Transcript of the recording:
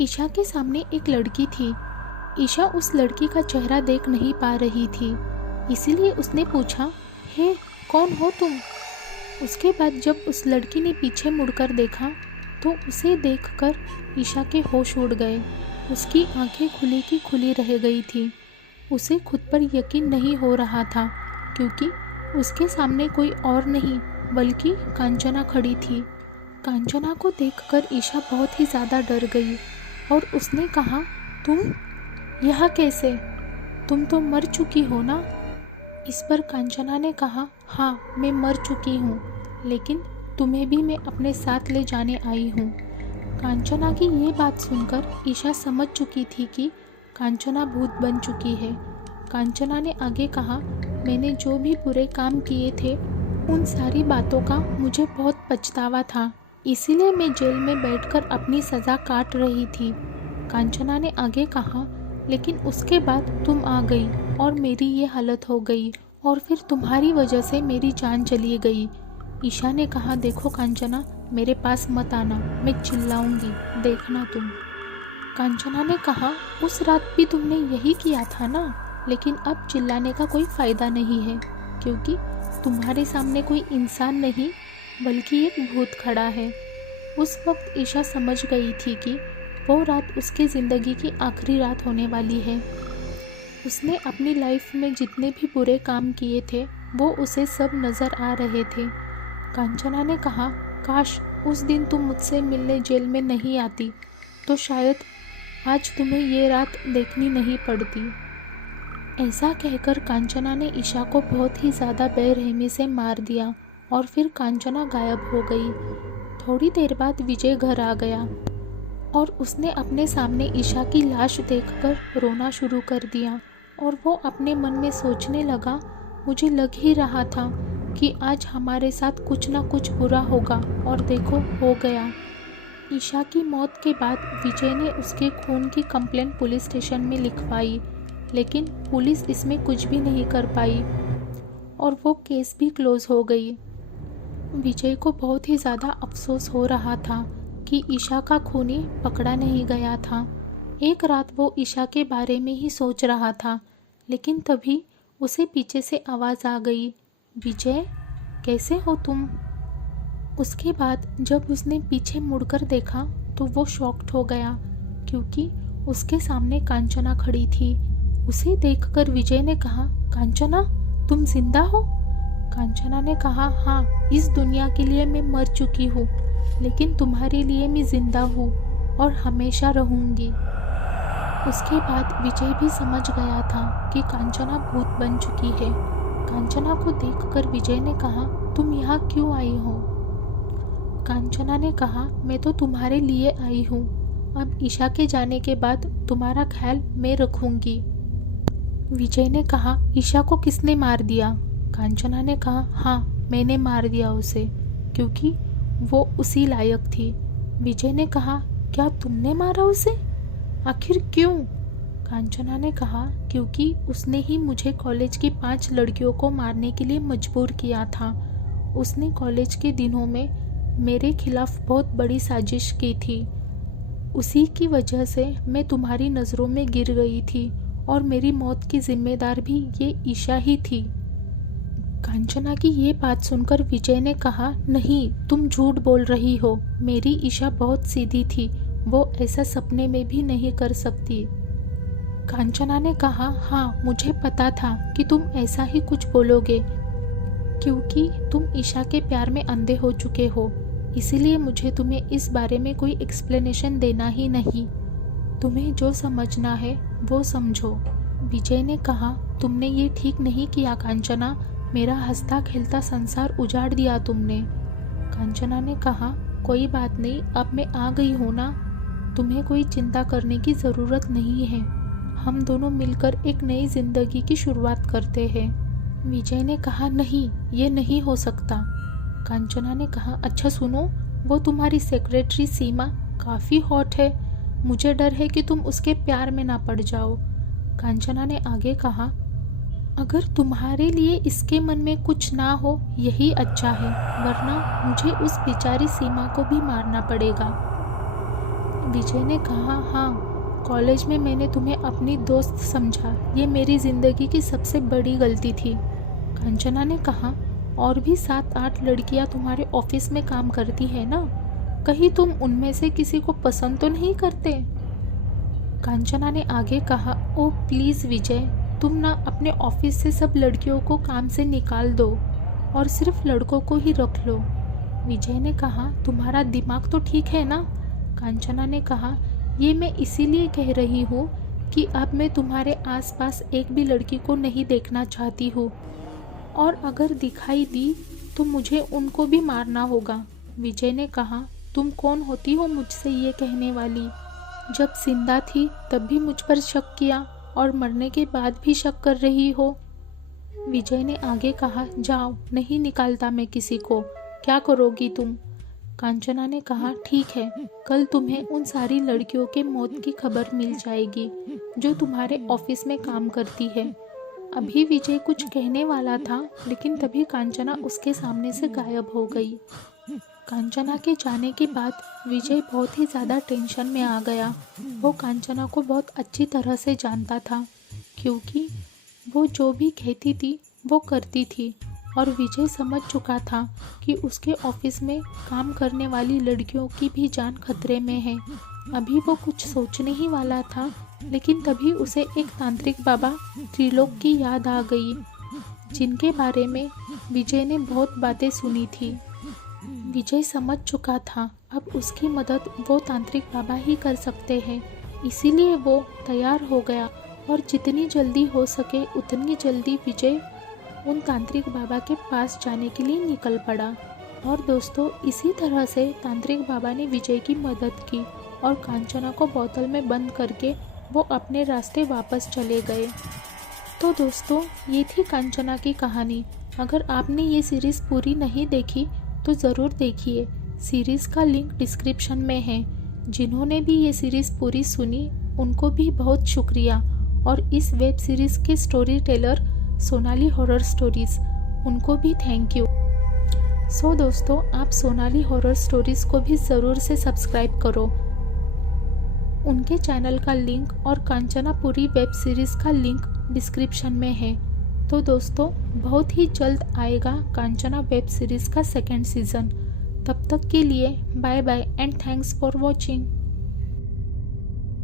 ईशा के सामने एक लड़की थी। ईशा उस लड़की का चेहरा देख नहीं पा रही थी, इसीलिए उसने पूछा, हे, कौन हो तुम? उसके बाद जब उस लड़की ने पीछे मुड़कर देखा तो उसे देखकर ईशा के होश उड़ गए। उसकी आंखें खुली की खुली रह गई थी। उसे खुद पर यकीन नहीं हो रहा था, क्योंकि उसके सामने कोई और नहीं बल्कि कांचना खड़ी थी। कांचना को देखकर ईशा बहुत ही ज़्यादा डर गई और उसने कहा, तुम यहाँ कैसे? तुम तो मर चुकी हो ना? इस पर कांचना ने कहा, हाँ, मैं मर चुकी हूँ, लेकिन तुम्हें भी मैं अपने साथ ले जाने आई हूँ। कांचना की ये बात सुनकर ईशा समझ चुकी थी कि कांचना भूत बन चुकी है। कांचना ने आगे कहा, मैंने जो भी बुरे काम किए थे उन सारी बातों का मुझे बहुत पछतावा था, इसीलिए मैं जेल में बैठकर अपनी सज़ा काट रही थी। कांचना ने आगे कहा, लेकिन उसके बाद तुम आ गई और मेरी ये हालत हो गई और फिर तुम्हारी वजह से मेरी जान चली गई। ईशा ने कहा, देखो कांचना, मेरे पास मत आना, मैं चिल्लाऊंगी, देखना तुम। कांचना ने कहा, उस रात भी तुमने यही किया था ना, लेकिन अब चिल्लाने का कोई फ़ायदा नहीं है, क्योंकि तुम्हारे सामने कोई इंसान नहीं बल्कि एक भूत खड़ा है। उस वक्त ईशा समझ गई थी कि वो रात उसकी ज़िंदगी की आखिरी रात होने वाली है। उसने अपनी लाइफ में जितने भी बुरे काम किए थे वो उसे सब नज़र आ रहे थे। कांचना ने कहा, काश उस दिन तुम मुझसे मिलने जेल में नहीं आती तो शायद आज तुम्हें ये रात देखनी नहीं पड़ती। ऐसा कहकर कांचना ने ईशा को बहुत ही ज़्यादा बेरहमी से मार दिया और फिर कांचना गायब हो गई। थोड़ी देर बाद विजय घर आ गया और उसने अपने सामने ईशा की लाश देखकर रोना शुरू कर दिया और वो अपने मन में सोचने लगा, मुझे लग ही रहा था कि आज हमारे साथ कुछ ना कुछ बुरा होगा और देखो हो गया। ईशा की मौत के बाद विजय ने उसके खून की कंप्लेंट पुलिस स्टेशन में लिखवाई, लेकिन पुलिस इसमें कुछ भी नहीं कर पाई और वो केस भी क्लोज हो गई। विजय को बहुत ही ज़्यादा अफसोस हो रहा था कि ईशा का खूनी पकड़ा नहीं गया था। एक रात वो ईशा के बारे में ही सोच रहा था, लेकिन तभी उसे पीछे से आवाज़ आ गई, विजय, कैसे हो तुम? उसके बाद जब उसने पीछे मुड़कर देखा तो वो शॉक्ड हो गया, क्योंकि उसके सामने कांचना खड़ी थी। उसे देखकर विजय ने कहा, कांचना, तुम जिंदा हो? कांचना ने कहा, हाँ, इस दुनिया के लिए मैं मर चुकी हूँ, लेकिन तुम्हारे लिए मैं जिंदा हूँ और हमेशा रहूँगी। उसके बाद विजय भी समझ गया था कि कांचना भूत बन चुकी है। कांचना को देखकर विजय ने कहा, तुम यहाँ क्यों आई हो? कांचना ने कहा, मैं तो तुम्हारे लिए आई हूँ। अब ईशा के जाने के बाद तुम्हारा ख्याल मैं रखूँगी। विजय ने कहा, ईशा को किसने मार दिया? कांचना ने कहा, हाँ, मैंने मार दिया उसे, क्योंकि वो उसी लायक थी। विजय ने कहा, क्या तुमने मारा उसे? आखिर क्यों? कांचना ने कहा, क्योंकि उसने ही मुझे कॉलेज की 5 लड़कियों को मारने के लिए मजबूर किया था। उसने कॉलेज के दिनों में मेरे खिलाफ बहुत बड़ी साजिश की थी। उसी की वजह से मैं तुम्हारी नज़रों में गिर गई थी और मेरी मौत की जिम्मेदार भी ये ईशा ही थी। कांचना की ये बात सुनकर विजय ने कहा, नहीं, तुम झूठ बोल रही हो। मेरी ईशा बहुत सीधी थी, वो ऐसा सपने में भी नहीं कर सकती। कांचना ने कहा, हाँ, मुझे पता था कि तुम ऐसा ही कुछ बोलोगे, क्योंकि तुम ईशा के प्यार में अंधे हो चुके हो, इसीलिए मुझे तुम्हें इस बारे में कोई एक्सप्लेनेशन देना ही नहीं। तुम्हें जो समझना है वो समझो। विजय ने कहा, तुमने ये ठीक नहीं किया कांचना, मेरा हंसता खेलता संसार उजाड़ दिया तुमने। कांचना ने कहा, कोई बात नहीं, अब मैं आ गई हूँ ना, तुम्हें कोई चिंता करने की ज़रूरत नहीं है। हम दोनों मिलकर एक नई जिंदगी की शुरुआत करते हैं। विजय ने कहा, नहीं, ये नहीं हो सकता। कांचना ने कहा, अच्छा सुनो, वो तुम्हारी सेक्रेटरी सीमा काफ़ी हॉट है, मुझे डर है कि तुम उसके प्यार में ना पड़ जाओ। कांचना ने आगे कहा, अगर तुम्हारे लिए इसके मन में कुछ ना हो यही अच्छा है, वरना मुझे उस बेचारी सीमा को भी मारना पड़ेगा। विजय ने कहा, हाँ, कॉलेज में मैंने तुम्हें अपनी दोस्त समझा, ये मेरी ज़िंदगी की सबसे बड़ी गलती थी। कांचना ने कहा, और भी 7-8 लड़कियां तुम्हारे ऑफिस में काम करती है ना, कहीं तुम उनमें से किसी को पसंद तो नहीं करते? कांचना ने आगे कहा, ओह प्लीज़ विजय, तुम ना अपने ऑफिस से सब लड़कियों को काम से निकाल दो और सिर्फ लड़कों को ही रख लो। विजय ने कहा, तुम्हारा दिमाग तो ठीक है ना? कांचना ने कहा, ये मैं इसीलिए कह रही हूँ कि अब मैं तुम्हारे आसपास एक भी लड़की को नहीं देखना चाहती हूँ, और अगर दिखाई दी तो मुझे उनको भी मारना होगा। विजय ने कहा, तुम कौन होती हो मुझसे ये कहने वाली? जब जिंदा थी तब भी मुझ पर शक किया और मरने के बाद भी शक कर रही हो। विजय ने आगे कहा, जाओ, नहीं निकालता मैं किसी को, क्या करोगी तुम? कांचना ने कहा, ठीक है, कल तुम्हें उन सारी लड़कियों के मौत की खबर मिल जाएगी जो तुम्हारे ऑफिस में काम करती है। अभी विजय कुछ कहने वाला था, लेकिन तभी कांचना उसके सामने से गायब हो गई। कांचना के जाने के बाद विजय बहुत ही ज़्यादा टेंशन में आ गया। वो कांचना को बहुत अच्छी तरह से जानता था, क्योंकि वो जो भी कहती थी वो करती थी, और विजय समझ चुका था कि उसके ऑफिस में काम करने वाली लड़कियों की भी जान खतरे में है। अभी वो कुछ सोचने ही वाला था, लेकिन तभी उसे एक तांत्रिक बाबा त्रिलोक की याद आ गई, जिनके बारे में विजय ने बहुत बातें सुनी थी। विजय समझ चुका था अब उसकी मदद वो तांत्रिक बाबा ही कर सकते हैं, इसीलिए वो तैयार हो गया और जितनी जल्दी हो सके उतनी जल्दी विजय उन तांत्रिक बाबा के पास जाने के लिए निकल पड़ा। और दोस्तों, इसी तरह से तांत्रिक बाबा ने विजय की मदद की और कांचना को बोतल में बंद करके वो अपने रास्ते वापस चले गए। तो दोस्तों, ये थी कांचना की कहानी। अगर आपने ये सीरीज़ पूरी नहीं देखी तो ज़रूर देखिए, सीरीज़ का लिंक डिस्क्रिप्शन में है। जिन्होंने भी ये सीरीज़ पूरी सुनी उनको भी बहुत शुक्रिया, और इस वेब सीरीज़ के story teller Sonali horror stories, उनको भी थैंक यू। सो दोस्तों, आप सोनाली हॉरर स्टोरीज़ को भी ज़रूर से सब्सक्राइब करो। उनके चैनल का लिंक और कांचनापुरी वेब सीरीज़ का लिंक डिस्क्रिप्शन में है। तो दोस्तों, बहुत ही जल्द आएगा कांचना वेब सीरीज़ का 2nd सीज़न। तब तक के लिए bye bye and thanks for watching.